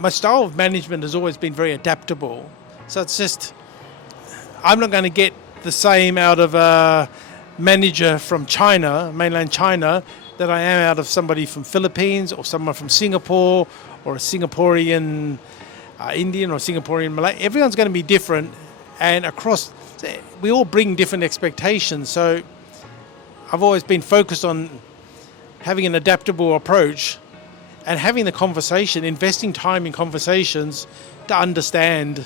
My style of management has always been very adaptable. So it's just, I'm not going to get the same out of a manager from China, mainland China, that I am out of somebody from Philippines or someone from Singapore or a Singaporean Indian or Singaporean Malay. Everyone's going to be different, and across, we all bring different expectations. So I've always been focused on having an adaptable approach and having the conversation, investing time in conversations to understand.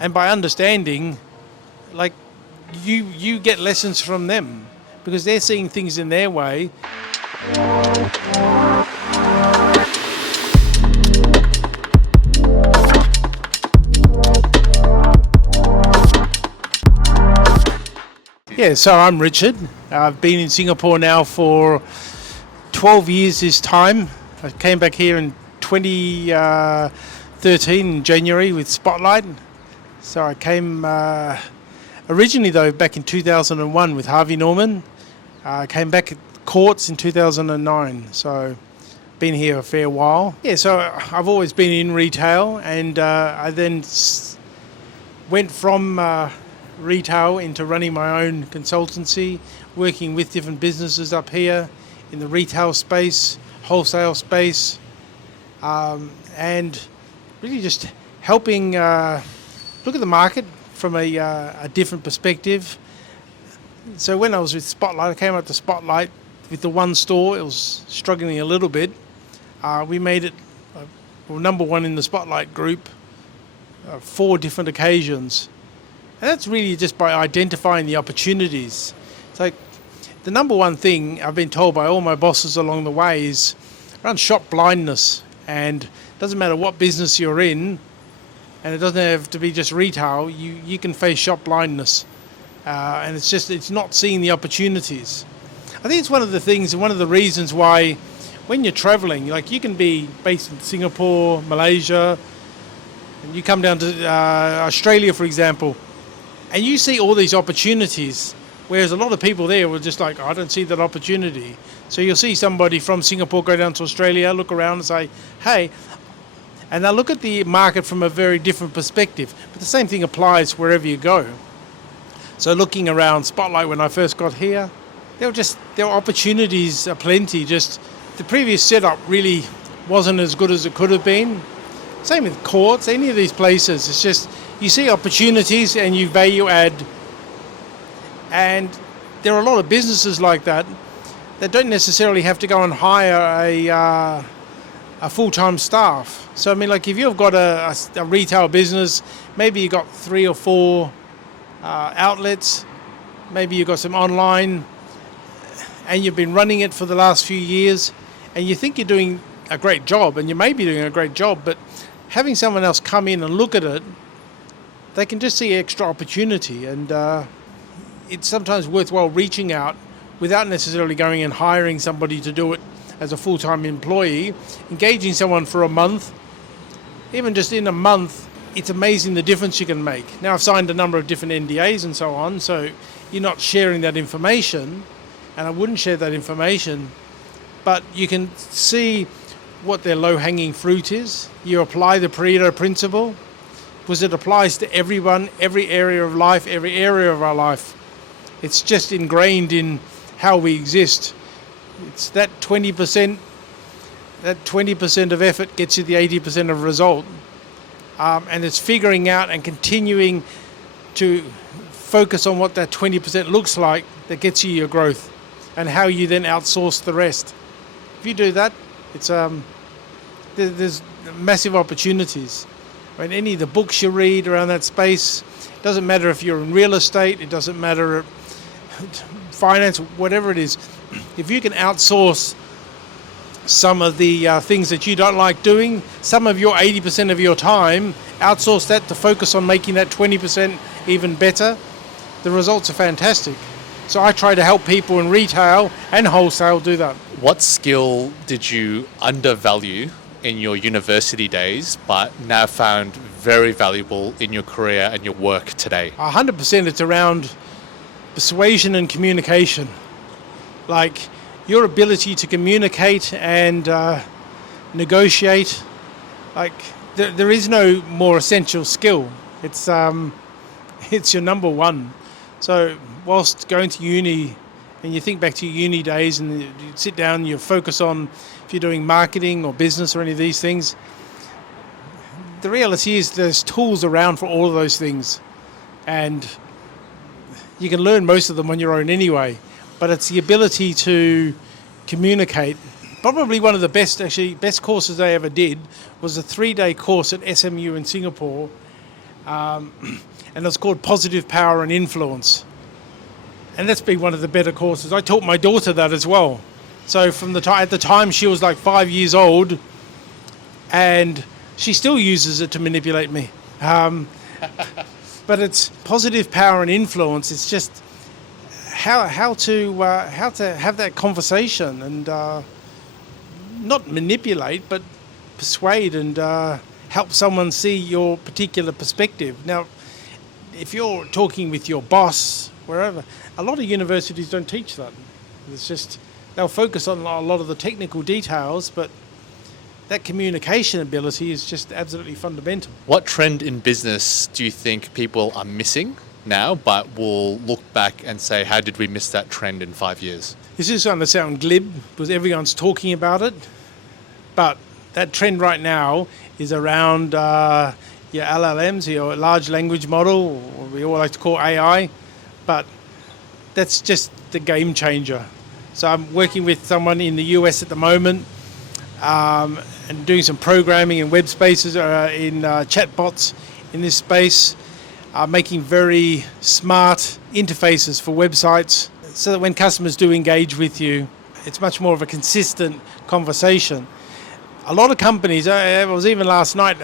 And by understanding, like, you get lessons from them because they're seeing things in their way. Yeah, so I'm Richard. I've been in Singapore now for 12 years this time. I came back here in 2013 in January with Spotlight. So I came originally though back in 2001 with Harvey Norman. I came back at courts in 2009. So been here a fair while. Yeah, so I've always been in retail, and I then went from retail into running my own consultancy, working with different businesses up here in the retail space, wholesale space, and really just helping look at the market from a different perspective. So when I was with Spotlight, I came up to Spotlight with the one store. It was struggling a little bit. We made it number one in the Spotlight group, 4 different occasions. And that's really just by identifying the opportunities. So the number one thing I've been told by all my bosses along the way is run shop blindness. And it doesn't matter what business you're in, and it doesn't have to be just retail, you can face shop blindness. And it's not seeing the opportunities. I think it's one of the things and one of the reasons why when you're traveling, like you can be based in Singapore, Malaysia, and you come down to Australia, for example, and you see all these opportunities, whereas a lot of people there were just like, I don't see that opportunity. So you'll see somebody from Singapore go down to Australia, look around and say, hey, and they'll look at the market from a very different perspective. But the same thing applies wherever you go. So looking around Spotlight when I first got here, there were opportunities aplenty. Just the previous setup really wasn't as good as it could have been. Same with courts, any of these places. It's just you see opportunities and you value add. And there are a lot of businesses like that don't necessarily have to go and hire a full-time staff. So I mean, like if you've got a retail business, maybe you've got 3 or 4 outlets, maybe you've got some online, and you've been running it for the last few years, and you think you're doing a great job, and you may be doing a great job, but having someone else come in and look at it, they can just see extra opportunity. And it's sometimes worthwhile reaching out without necessarily going and hiring somebody to do it as a full-time employee, engaging someone for a month. Even just in a month, it's amazing the difference you can make. Now, I've signed a number of different NDAs and so on, so you're not sharing that information, and I wouldn't share that information, but you can see what their low-hanging fruit is. You apply the Pareto principle, because it applies to everyone, every area of life, every area of our life. It's just ingrained in how we exist. It's that 20% of effort gets you the 80% of result. And it's figuring out and continuing to focus on what that 20% looks like that gets you your growth, and how you then outsource the rest. If you do that, it's there's massive opportunities. I mean, any of the books you read around that space, it doesn't matter if you're in real estate, it doesn't matter finance, whatever it is. If you can outsource some of the things that you don't like doing, some of your 80% of your time, outsource that to focus on making that 20% even better, the results are fantastic. So I try to help people in retail and wholesale do that. What skill did you undervalue in your university days but now found very valuable in your career and your work today? 100% it's around persuasion and communication. Like your ability to communicate and negotiate. Like there is no more essential skill. It's it's your number one. So whilst going to uni, and you think back to your uni days, and you sit down and you focus on if you're doing marketing or business or any of these things, the reality is there's tools around for all of those things, and you can learn most of them on your own anyway. But it's the ability to communicate. Probably one of the best courses I ever did was a 3-day course at SMU in Singapore, and it's called Positive Power and Influence. And that's been one of the better courses. I taught my daughter that as well. So at the time she was like 5 years old, and she still uses it to manipulate me. But it's positive power and influence. It's just how to have that conversation and not manipulate, but persuade and help someone see your particular perspective. Now, if you're talking with your boss, wherever, a lot of universities don't teach that. It's just they'll focus on a lot of the technical details, but that communication ability is just absolutely fundamental. What trend in business do you think people are missing now, but will look back and say, how did we miss that trend in 5 years? This is going to sound glib because everyone's talking about it, but that trend right now is around your LLMs, your large language model, or we all like to call AI, but that's just the game changer. So I'm working with someone in the US at the moment, and doing some programming in web spaces, in chatbots in this space, making very smart interfaces for websites so that when customers do engage with you, it's much more of a consistent conversation. A lot of companies, I was even last night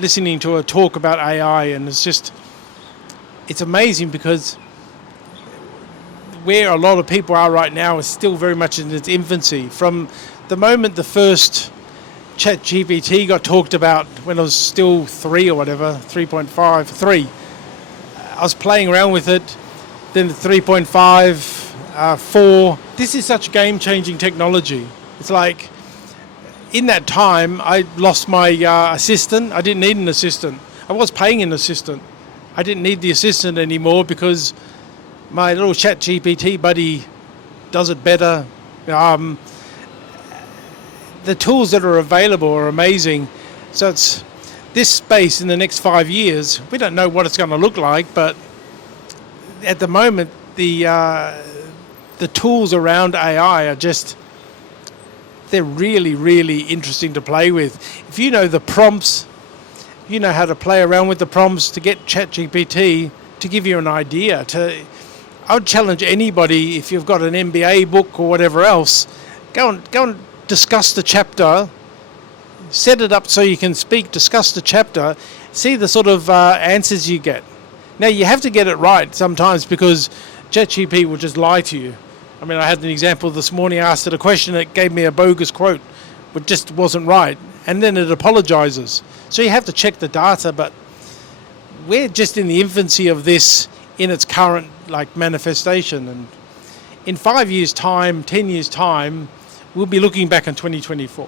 listening to a talk about AI, and it's amazing because where a lot of people are right now is still very much in its infancy. From the moment the first ChatGPT got talked about when I was still 3 or whatever, 3.5, I was playing around with it, then the 3.5, 4. This is such game-changing technology. It's like, in that time, I lost my assistant. I didn't need an assistant. I was paying an assistant. I didn't need the assistant anymore because my little ChatGPT buddy does it better. The tools that are available are amazing. So it's this space in the next 5 years, we don't know what it's going to look like, but at the moment, the tools around AI are they're really, really interesting to play with. If you know the prompts, you know how to play around with the prompts to get ChatGPT to give you an idea. I would challenge anybody, if you've got an MBA book or whatever else, go and discuss the chapter, set it up so you can discuss the chapter, see the sort of answers you get. Now, you have to get it right sometimes because ChatGPT will just lie to you. I mean, I had an example this morning. I asked it a question that gave me a bogus quote, but just wasn't right. And then it apologizes. So you have to check the data, but we're just in the infancy of this in its current manifestation. And in 5 years' time, 10 years' time, we'll be looking back on 2024.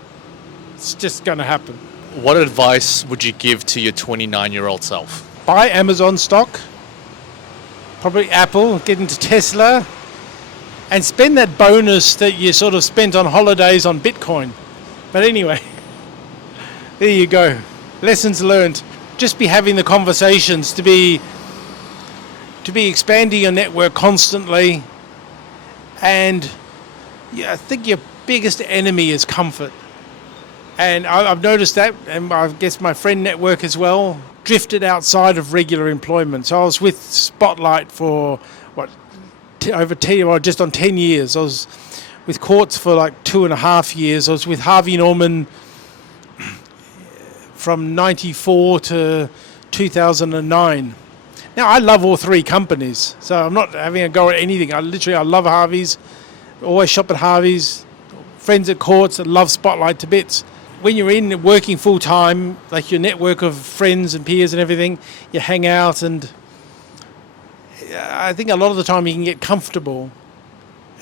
It's just going to happen. What advice would you give to your 29-year-old self? Buy Amazon stock, probably Apple, get into Tesla, and spend that bonus that you sort of spent on holidays on Bitcoin. But anyway, there you go. Lessons learned. Just be having the conversations, to be expanding your network constantly. And I think your biggest enemy is comfort. And I've noticed that, and I guess my friend network as well, drifted outside of regular employment. So I was with Spotlight for just on 10 years. I was with Quartz for 2.5 years. I was with Harvey Norman from 94 to 2009. Now, I love all three companies, so I'm not having a go at anything. I love Harvey's, always shop at Harvey's, friends at Quartz, I love Spotlight to bits. When you're in working full time, your network of friends and peers and everything, you hang out, and I think a lot of the time you can get comfortable.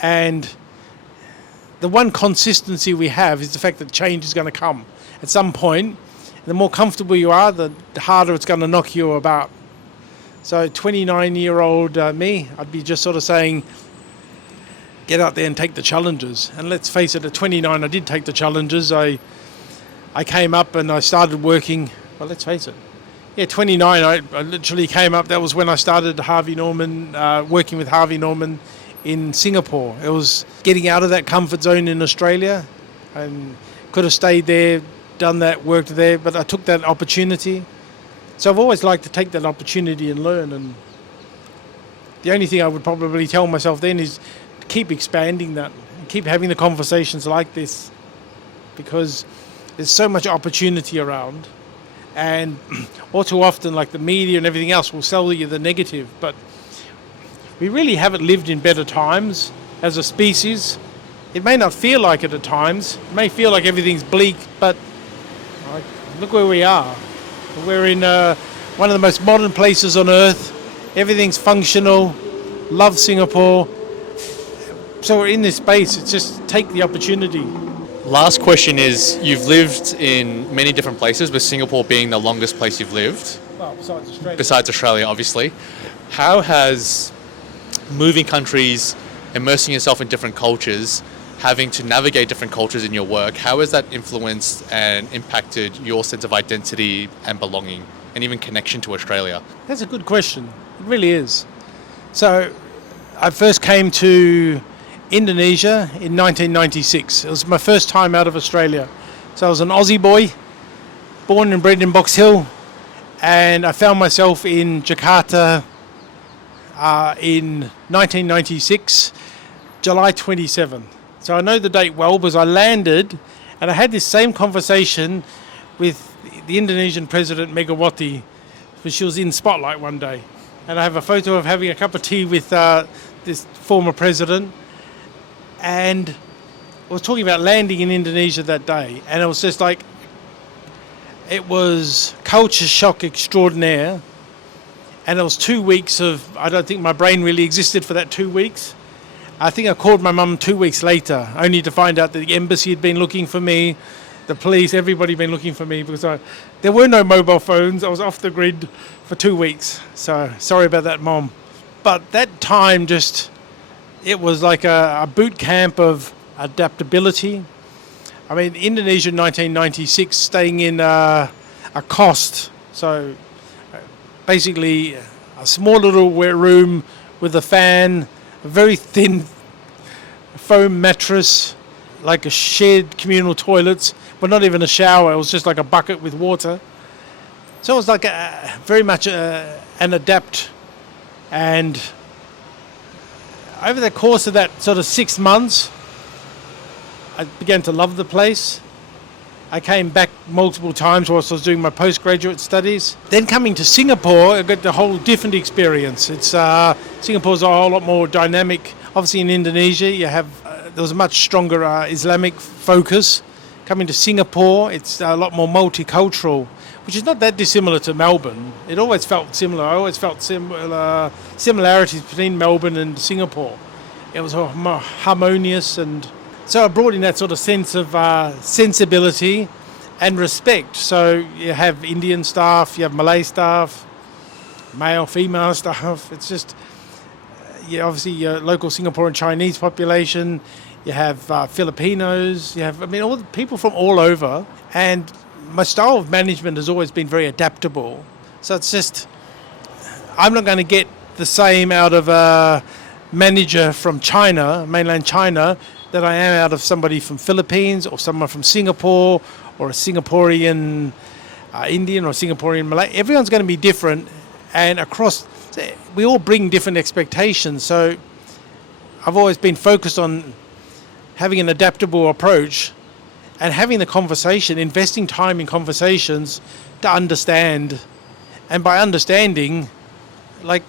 And the one consistency we have is the fact that change is going to come at some point, The more comfortable you are, the harder it's going to knock you about. So 29-year-old me, I'd be just sort of saying, get out there and take the challenges. And let's face it, at 29, I did take the challenges. I came up and I started working. Well, let's face it. Yeah, 29, I literally came up. That was when I started Harvey Norman, working with Harvey Norman in Singapore. It was getting out of that comfort zone in Australia, and could have stayed there, done that, worked there, but I took that opportunity. So I've always liked to take that opportunity and learn. And the only thing I would probably tell myself then is keep expanding that, keep having the conversations like this, because there's so much opportunity around. And all too often, like the media and everything else will sell you the negative, but we really haven't lived in better times as a species. It may not feel like it at times. It may feel like everything's bleak, but look where we are. We're in one of the most modern places on earth. Everything's functional. Love Singapore. So we're in this space. It's just take the opportunity. Last question is, you've lived in many different places, with Singapore being the longest place you've lived. Well, besides Australia. Besides Australia, obviously. How has moving countries, immersing yourself in different cultures, having to navigate different cultures in your work, how has that influenced and impacted your sense of identity and belonging, and even connection to Australia? That's a good question. It really is. So I first came to Indonesia in 1996. It was my first time out of Australia. So I was an Aussie boy, born and bred in Box Hill, and I found myself in Jakarta in 1996, July 27. So I know the date well because I landed and I had this same conversation with the Indonesian President Megawati, because she was in Spotlight one day. And I have a photo of having a cup of tea with this former president. And I was talking about landing in Indonesia that day, and it was just like, it was culture shock extraordinaire. And it was 2 weeks of, I don't think my brain really existed for that 2 weeks. I think I called my mum 2 weeks later, only to find out that the embassy had been looking for me, the police, everybody had been looking for me, because there were no mobile phones. I was off the grid for 2 weeks. So sorry about that, Mom. But that time it was like a boot camp of adaptability. I mean, Indonesia in 1996, staying in a cost. So basically a small little room with a fan, a very thin foam mattress, like a shared communal toilets, but not even a shower. It was just like a bucket with water. So it was like very much an adapt. And over the course of that sort of 6 months, I began to love the place. I came back multiple times whilst I was doing my postgraduate studies. Then coming to Singapore, I got the whole different experience. Singapore's a whole lot more dynamic. Obviously in Indonesia, there was a much stronger Islamic focus. Coming to Singapore, it's a lot more multicultural, which is not that dissimilar to Melbourne. It always felt similar. I always felt similarities between Melbourne and Singapore. It was more harmonious, and so I brought in that sort of sense of sensibility and respect. So you have Indian staff, you have Malay staff, male, female staff. It's just, obviously your local Singaporean Chinese population. You have Filipinos. You have, all the people from all over. And my style of management has always been very adaptable. So it's just, I'm not going to get the same out of a manager from China, mainland China, that I am out of somebody from Philippines or someone from Singapore or a Singaporean Indian or Singaporean Malay. Everyone's going to be different, and we all bring different expectations. So I've always been focused on having an adaptable approach and having the conversation, investing time in conversations to understand. And by understanding, like,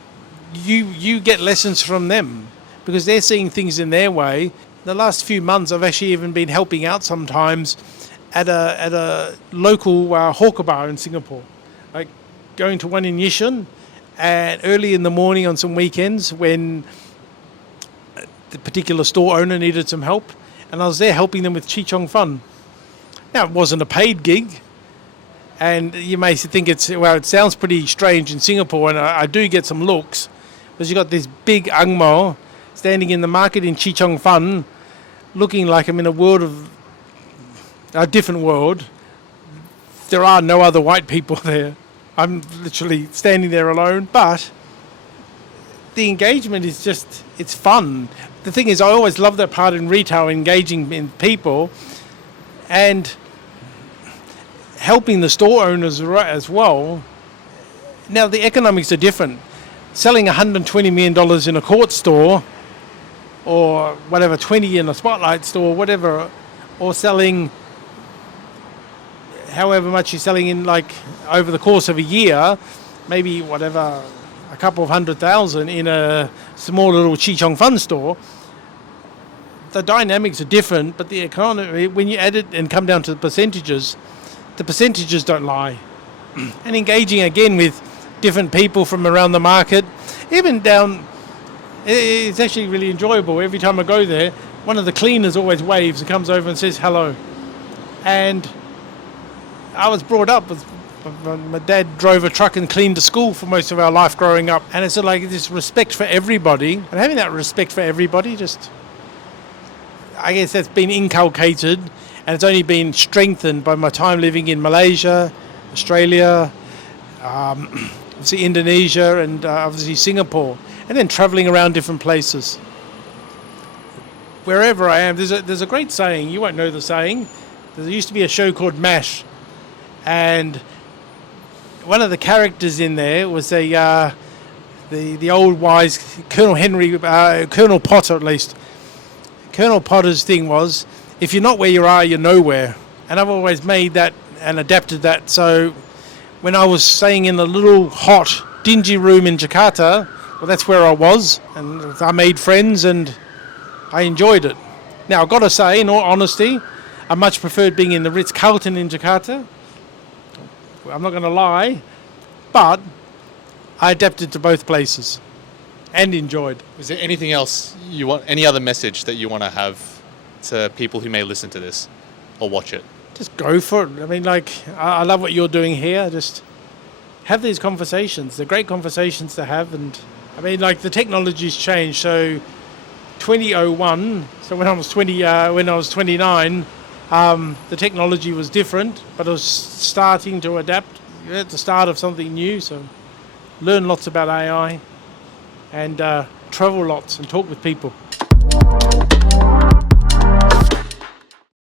you get lessons from them because they're seeing things in their way. The last few months, I've actually even been helping out sometimes at a local hawker bar in Singapore. Like going to one in Yishun, and early in the morning on some weekends when the particular store owner needed some help, and I was there helping them with Chi Chong Fun. Now, it wasn't a paid gig, And you may think it sounds pretty strange in Singapore, and I do get some looks, because you've got this big angmo standing in the market in Chi Chong Fan, looking like I'm in a different world. There are no other white people there. I'm literally standing there alone, but the engagement is just, it's fun. The thing is, I always love that part in retail, engaging in people and helping the store owners as well. Now, the economics are different. Selling $120 million in a Court store, or whatever, 20 in a Spotlight store, whatever, or selling however much you're selling in, like, over the course of a year, maybe whatever, a couple of 100,000 in a small little Chi Chong Fun store. The dynamics are different, but the economy, when you add it and come down to the percentages don't lie. And engaging again with different people from around the market, even down, it's actually really enjoyable. Every time I go there, one of the cleaners always waves and comes over and says hello. And I was brought up with, my dad drove a truck and cleaned a school for most of our life growing up. And it's sort of like this respect for everybody. And having that respect for everybody, just, I guess that's been inculcated, and it's only been strengthened by my time living in Malaysia, Australia, obviously Indonesia, and obviously Singapore, and then traveling around different places. Wherever I am, there's a great saying, you won't know the saying. There used to be a show called MASH, and one of the characters in there was the old wise Colonel Potter, at least. Colonel Potter's thing was, if you're not where you are, you're nowhere. And I've always made that and adapted that. So when I was staying in a little hot, dingy room in Jakarta, well, that's where I was. And I made friends and I enjoyed it. Now, I've got to say, in all honesty, I much preferred being in the Ritz-Carlton in Jakarta. I'm not going to lie. But I adapted to both places and enjoyed. Is there anything else any other message that you want to have to people who may listen to this or watch it? Just go for it. I mean, like, I love what you're doing here. Just have these conversations. They're great conversations to have. And I mean, like, the technology's changed. So 2001, so when I was 29, the technology was different, but it was starting to adapt. You're at the start of something new. So learn lots about AI and travel lots and talk with people.